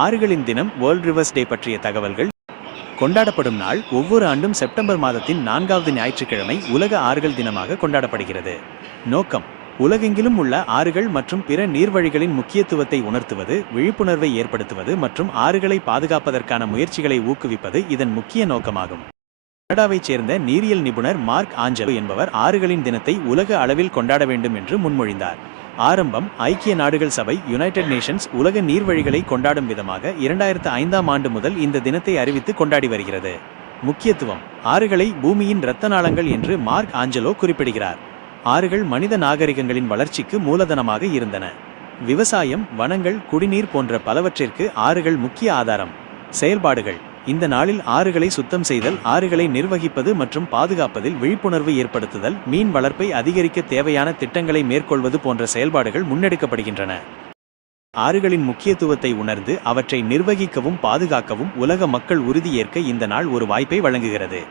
ஆறுகளின் தினம் world rivers day பற்றிய தகவல்கள். கொண்டாடப்படும் நாள் ஒவ்வொரு ஆண்டும் செப்டம்பர் மாதத்தின் நான்காவது ஞாயிற்றுக்கிழமை உலக ஆறுகள் தினமாக கொண்டாடப்படுகிறது. நோக்கம் உலகெங்கிலும் உள்ள ஆறுகள் மற்றும் பிற நீர்வழிகளின் முக்கியத்துவத்தை உணர்த்துவது விழிப்புணர்வை ஏற்படுத்துவது மற்றும் ஆறுகளை பாதுகாப்பதற்கான முயற்சிகளை ஊக்குவிப்பது இதன் முக்கிய நோக்கமாகும். கனடாவைச் சேர்ந்த நீரியல் நிபுணர் மார்க் ஆஞ்சலோ என்பவர் ஆறுகளின் தினத்தை உலக அளவில் கொண்டாட வேண்டும் என்று முன்மொழிந்தார். ஆரம்பம் ஐக்கிய நாடுகள் சபை யுனைடெட் நேஷன்ஸ் உலக நீர்வழிகளை கொண்டாடும் விதமாக இரண்டாயிரத்து ஐந்தாம் ஆண்டு முதல் இந்த தினத்தை அறிவித்து கொண்டாடி வருகிறது. முக்கியத்துவம் ஆறுகளை பூமியின் இரத்த நாளங்கள் என்று மார்க் ஆஞ்சலோ குறிப்பிடுகிறார். ஆறுகள் மனித நாகரிகங்களின் வளர்ச்சிக்கு மூலதனமாக இருந்தன. விவசாயம் வனங்கள் குடிநீர் போன்ற பலவற்றிற்கு ஆறுகள் முக்கிய ஆதாரம். செயல்பாடுகள் இந்த நாளில் ஆறுகளை சுத்தம் செய்தல் ஆறுகளை நிர்வகிப்பது மற்றும் பாதுகாப்பதில் விழிப்புணர்வு ஏற்படுத்துதல் மீன் வளர்ப்பை அதிகரிக்க தேவையான திட்டங்களை மேற்கொள்வது போன்ற செயல்பாடுகள் முன்னெடுக்கப்படுகின்றன. ஆறுகளின் முக்கியத்துவத்தை உணர்ந்து அவற்றை நிர்வகிக்கவும் பாதுகாக்கவும் உலக மக்கள் உறுதியேற்க இந்த நாள் ஒரு வாய்ப்பை வழங்குகிறது.